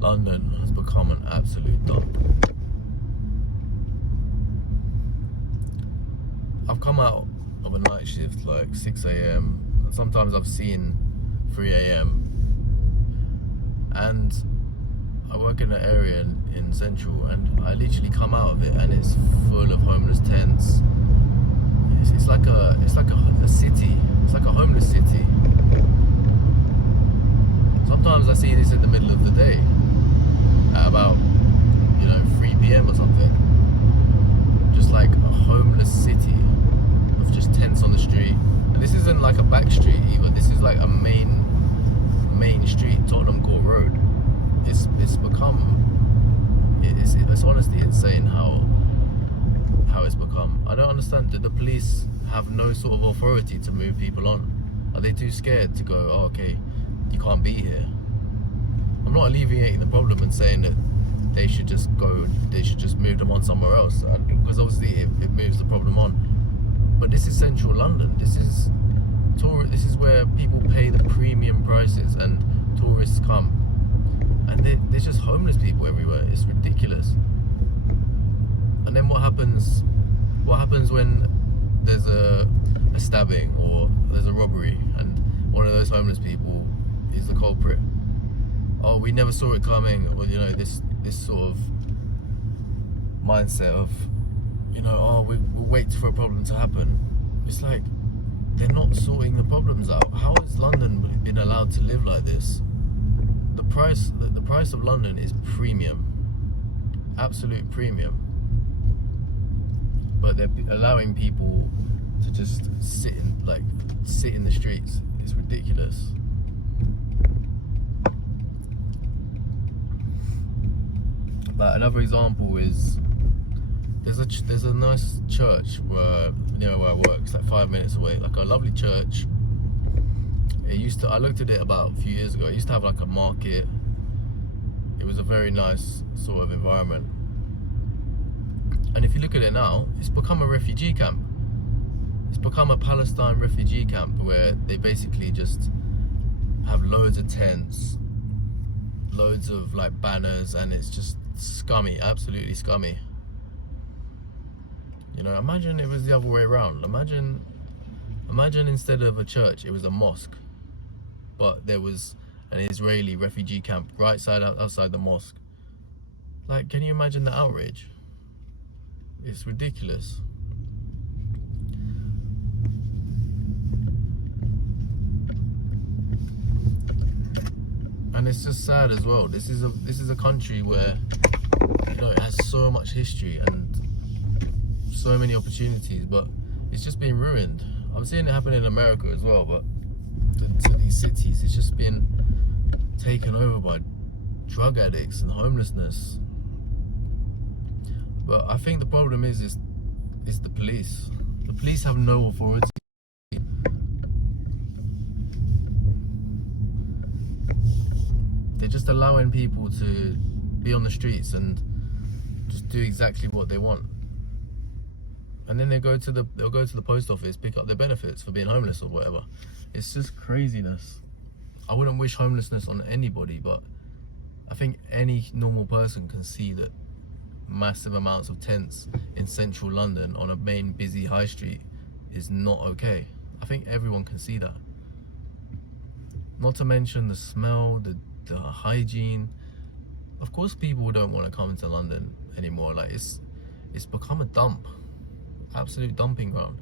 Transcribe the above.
London has become an absolute dump. I've come out of a night shift like 6 a.m. and sometimes I've seen 3 a.m. and I work in an area in Central, and I literally come out of it and it's full of homeless tents. It's like a city. It's like a homeless city. Sometimes I see this in the middle of the day at about 3 p.m. or something. Just like a homeless city of just tents on the street. And this isn't like a back street either. This is like a main street, Tottenham Court Road. It's honestly insane how it's become. I don't understand. Do the police have no sort of authority to move people on? Are they too scared to go, oh, okay, you can't be here? I'm not alleviating the problem and saying that they should just move them on somewhere else, because obviously it moves the problem on. But this is central London. This is where people pay the premium prices and tourists come. And there's just homeless people everywhere. It's ridiculous. And then what happens when there's a stabbing or there's a robbery and one of those homeless people is the culprit? Oh, we never saw it coming, or this sort of mindset of oh, we'll wait for a problem to happen. It's like they're not sorting the problems out. How has London been allowed to live like this? The price of London is premium, absolute premium. But they're allowing people to just sit in the streets. It's ridiculous. But another example is there's a nice church where I work. It's like 5 minutes away. Like a lovely church. I looked at it about a few years ago. It used to have like a market. It was a very nice sort of environment. And if you look at it now, it's become a refugee camp. It's become a Palestine refugee camp where they basically just have loads of tents, loads of like banners, and it's just scummy, absolutely scummy. Imagine it was the other way around. Imagine instead of a church, it was a mosque, but there was an Israeli refugee camp right outside the mosque. Like, can you imagine the outrage? It's ridiculous. And it's just sad as well. This is a country where it has so much history and so many opportunities, but it's just been ruined. I'm seeing it happen in America as well, but to these cities, it's just been taken over by drug addicts and homelessness. But I think the problem is the police. The police have no authority. They're just allowing people to be on the streets and just do exactly what they want. And then they'll go to the post office, pick up their benefits for being homeless or whatever. It's just craziness. I wouldn't wish homelessness on anybody, but I think any normal person can see that massive amounts of tents in central London on a main busy high street is not okay. I think everyone can see that. Not to mention the smell, the hygiene. Of course people don't want to come into London anymore. Like it's become a dump. Absolute dumping ground.